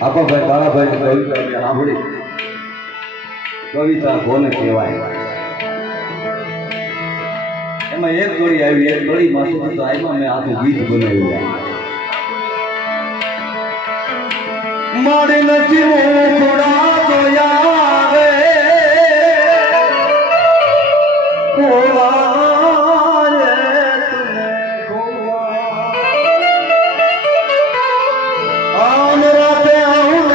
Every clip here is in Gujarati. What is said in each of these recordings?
આપા ભાઈ કાળાભાઈ કવિતા સાંભળી કવિતા કોને કહેવાય એમાં એક કડી આવી એક કડી માં તો આમાં મેં આખું ગીત બનાવ્યું મારી નથી મોખડા તો યાવે કોવારે તુને કોવા આમ રાતે આવું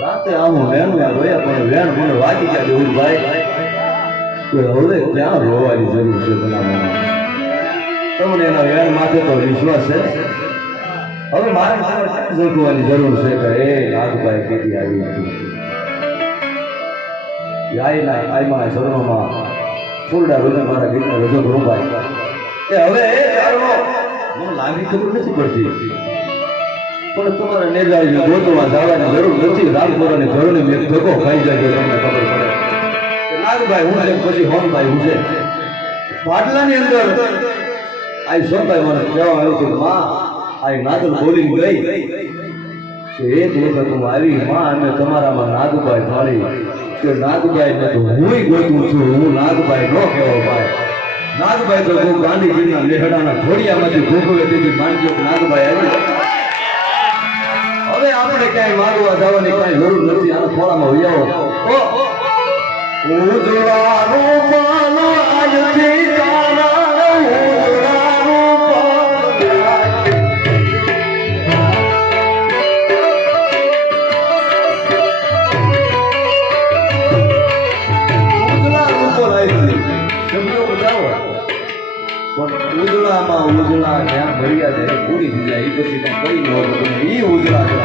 રાતે આવું વેણ રોયા પણ વેણ મને વાગી ગયા દેવું ભાઈ હવે ક્યાં રોવાની જરૂર છે બનાવવામાં તમને એના વેણ માથે તો વિશ્વાસ છે હવે મારે જોડવાની જરૂર છે કે એ નાગભાઈ કેદી આવી હતી આઈમાં શરણોમાં ફૂલડા રોજે મારા ગીતને રજૂ કરું ભાઈ કે હવે એ ચારણો મને લાંબી ખબર નથી પડતી પણ તમારે નેજાળી ગોતવા જવાની જરૂર નથી રામપુરાની ઘરોની મેં ધક્કો ખાઈ જાય તમને ખબર પડે નાગભાઈ હું છે પછી હોનભાઈ હું છે પાટલાની અંદર આ સોનભાઈ મને કહેવા આવ્યું કે માં આ નાગલ બોલીને ગઈ કે એક વખત હું આવી માં અને તમારામાં નાગભાઈ ફાળી કે નાગભાઈ ને તો હું ગોતું છું હું નાગભાઈ ન કહેવો ભાઈ નાગભાઈ તો હું ગાંધીજીના લેહડાના ઘોડિયામાંથી ભૂખવે દીધી માનજો નાગભાઈ આવી હવે આપણે ક્યાંય મારવા જવાની કાંઈ જરૂર નથી આનો ખોળામાં વૈયાવો ઉજળાનો પાલો આજથી તારા ઉજળાનો ઉજળામાં ઉજળા જ્યાં ભર્યા છે પૂરી થઈ જાય એ પછી કઈ કઈ ન હોય એ ઉજળા છે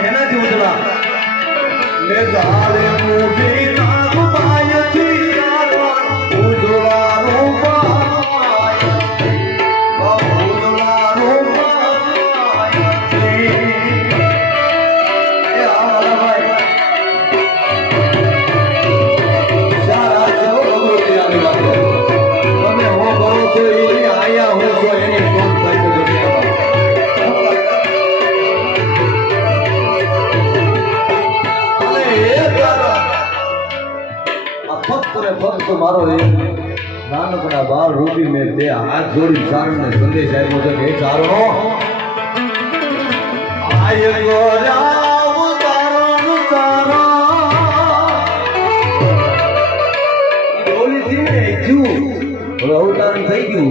એનાથી ઉજળા મે જાલે મોટી નાગબાઈથી ઉજળાનો પાય ઉજળાનો પાય એ આમારા ભાઈ સારા છો ભગવતી આવી વાત તમે હો કરો છો એ આયા હો છો એની કોણ થાય છે ફક્ત મારો એક નાનકડા બાળ રૂપી મેં બે હાથ જોડી ચારણને સંદેશ આપ્યો છે કે ચારણો આયગો રાવ ચારણ ચારણ બોલી થી ને ક્યું અવતારણ થઈ ગયું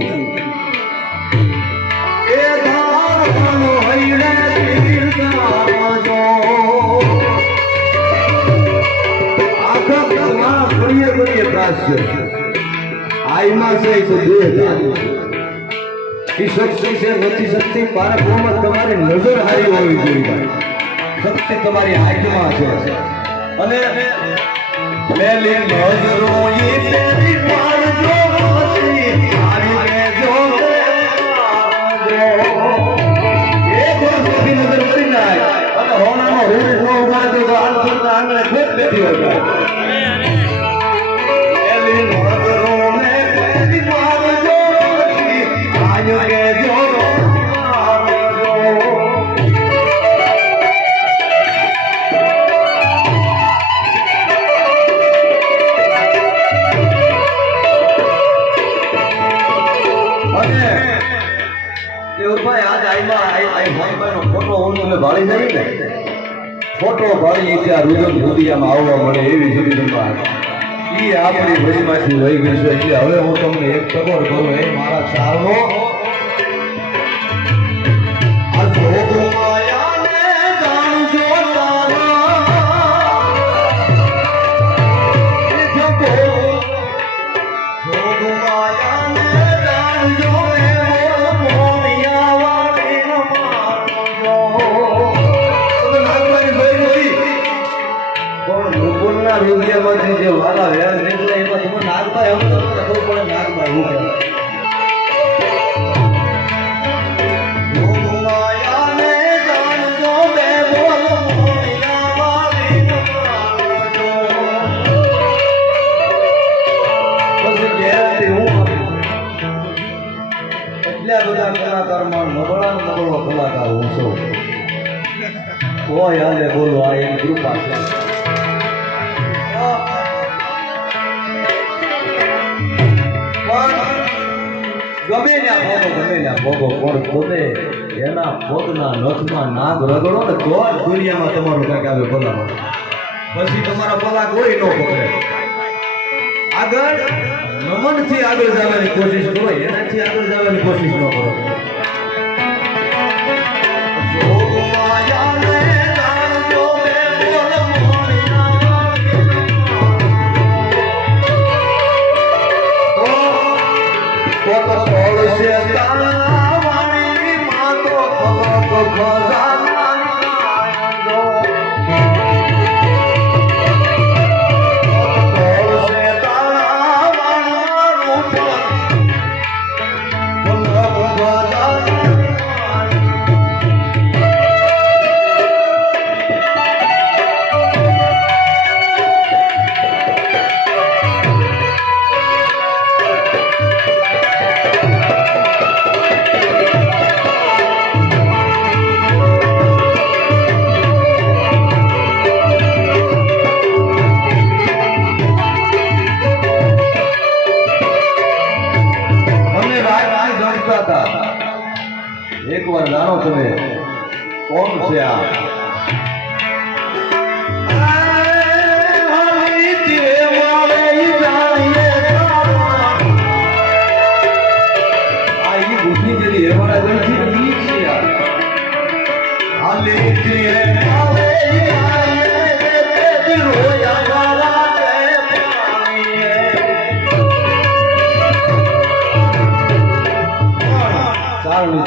એ ધારનો હૈણે તીર્થાજો આઈમાં છે તો એ શક્તિ છે નથી શક્તિ મારા કોમત તમારી નજર હારી હોવી જોઈએ શક્તિ તમારી હાથમાં છે અને મેલી નજરો એ તેરી પાડજો નથી હારી જો એ કોઈ નજર પડી જાય અને હોનાનો રૂપ નો ઉભા તો આંતરના આંગણે ફેંક લેતી હોય ફોટો ભાળી ત્યાં રુદન ભૂતિયામાં આવવા મળે એવી સુવિધા એ આપણી વચમાંથી રહી ગઈ છે એટલે હવે હું તમને એક ખબર કરું એ મારા ચારણો આ જોગ માયાને જાણજો જોગ માયાને જાણજો રૂપિયામાંથી જે વાલા વેર નીકળે એમાં તમે નાગભાઈ હવે તમને ખબર પડે નાગભાઈ હું કહેવાય કલાકારમાં નબળામાં નબળો કલાકાર હું છું. કોઈ હાલે બોલો આ એની કૃપા છે. ગમે ત્યાં ભોગો પણ તમે એના પોતના નખમાં નાગ રગડો ને તો જ દુનિયામાં તમારું કાંઈક આવે ભલામાં. પછી તમારા ભલા કોઈ ન પકડે. આગળ નમનથી આગળ જવાની કોશિશ કરો, એનાથી આગળ જવાની કોશિશ ન કરો. એક વાર જાણો તમે કોણ છે આ?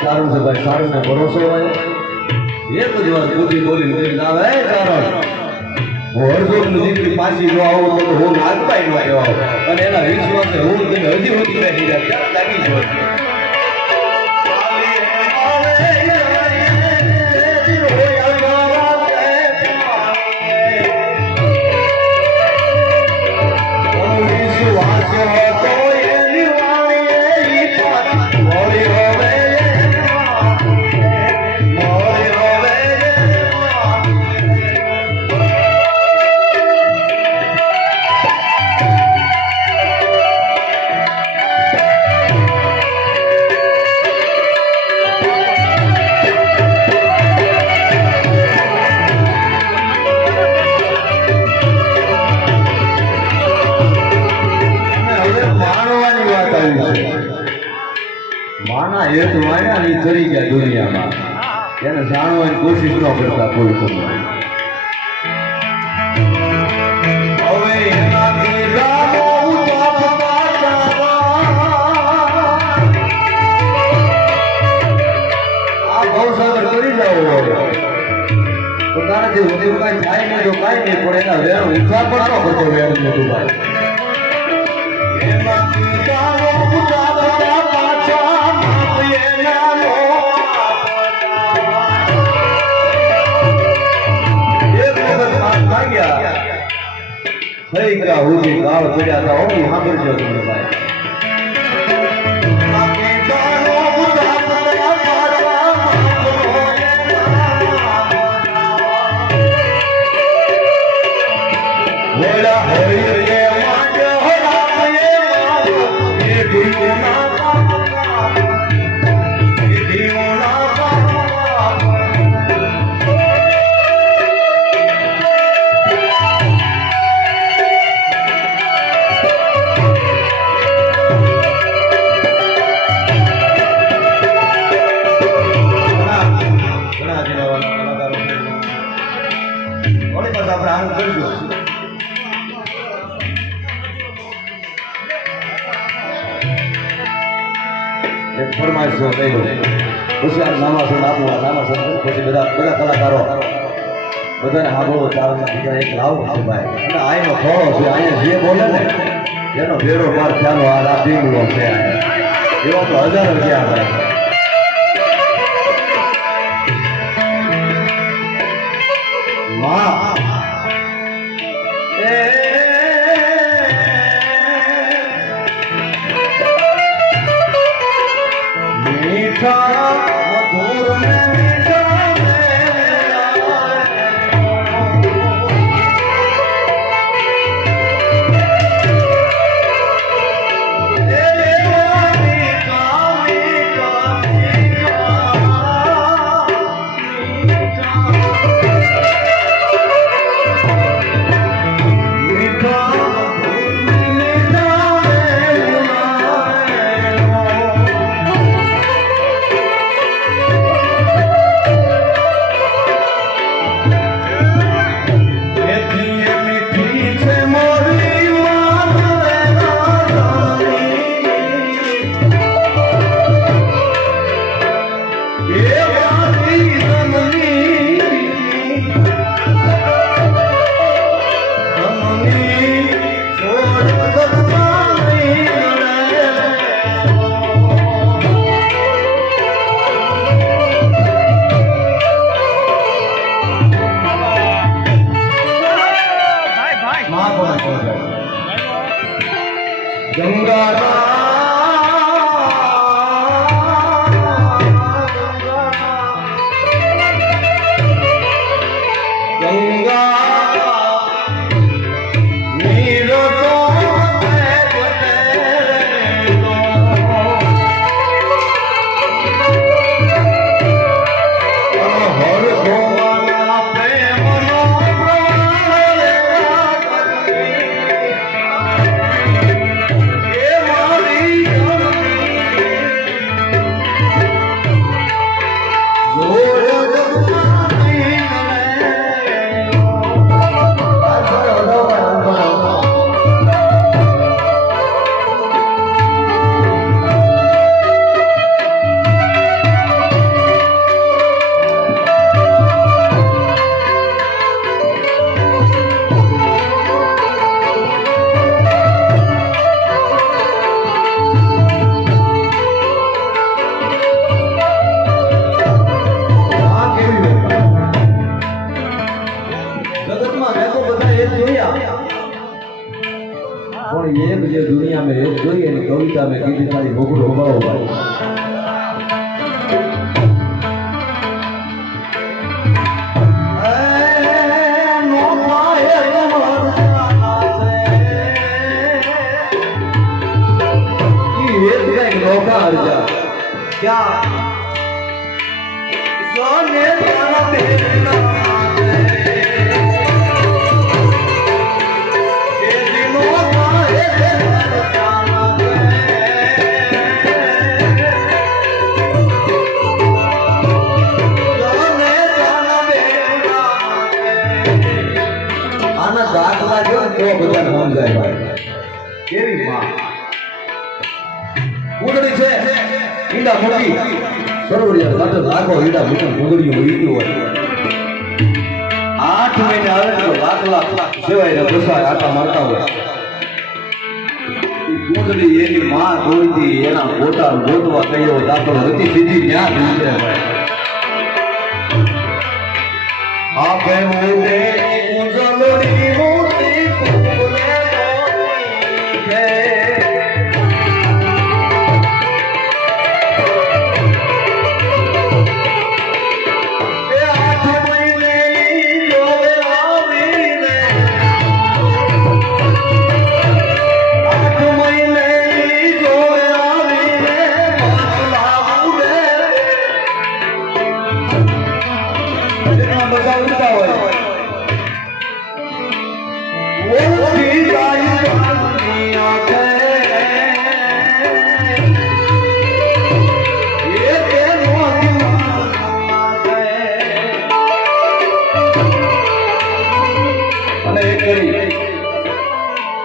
સારું છે ભાઈ, સારું ને ભરોસો હોય એક જ વાત બુદ્ધિ બોલી ના હે કારણ હું હરસોની જિંદગી પાછી જો આવું તો હું નાગભાઈ નો આવ્યો અને એના વિશ્વાસે હું તમે હજી સુધી કઈ નહીં ક્યારે લાગી જ હોય. માના હેત માન્યા ની ચડી ગયા દુનિયામાં, એને જાણવાની કોશિશ ન કરતા કોઈ તમે. હવે એનાથી રામો આ ભવસાગર કરી જાવ હોય તો તારાથી વધુ કાંઈ થાય નહીં તો કાંઈ નહીં, પણ એના વેર ઉત્સાહ પણ ન કરતો વેર ને તું ભાઈ. થઈ ગયા હું ગાળ પડ્યા હતા હું સાંભળજો તમને ભાઈ. એક ફરમાઈશ કહી દઉં પછી આ નામાસન આપવું, આ નામાસન પછી બધા કલાકારો બધાને સાંભળવો ચાલના બીજા એક લાવું છે ભાઈ. અને આનો ખોળો છે, અહીંયા જે બોલે ને એનો ભેડો માર ચાલો આ રાતીંગલો છે, એવા તો હજારો ગયા ભાઈ. માં મીઠા मुझे दुनिया में जोई है कविता में कीधी तारी मोगरो होबाओ भाई क्या सोने वाला बेटा દાખલા જો તો બધાને સમજાય ભાઈ કેવી માં ઉડડી છે ઈંડા મોટી સરોવરિયા માટે લાખો ઈંડા મોટી ઉડડીઓ ઈડી હોય 8 મહિને આવે તો લાખ સેવાય ને દસા આટા મારતા હોય ઈ ઉડડી એની માં દોડતી એના ગોટા ગોતવા કયો દાખલો હતી સીધી ન્યા નીકળે ભાઈ આપે ઉડે ઉજળડી મોતી કુલે કે એ 8 મહિને જોવે આવીને 8 મહિને જોવે આવીને માછલા ઉડે જેના બધા ઉડતા હોય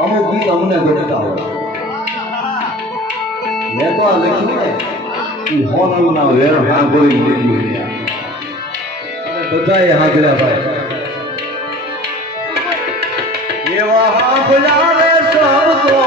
અમુક ગીત અમને ગણતા હોય મેં તો આ લખ્યું ને એ હોનના વેર સાંભળી લીધું બધાએ હાજરા ભાઈ એવા હાંભળ્યા રે સબ તો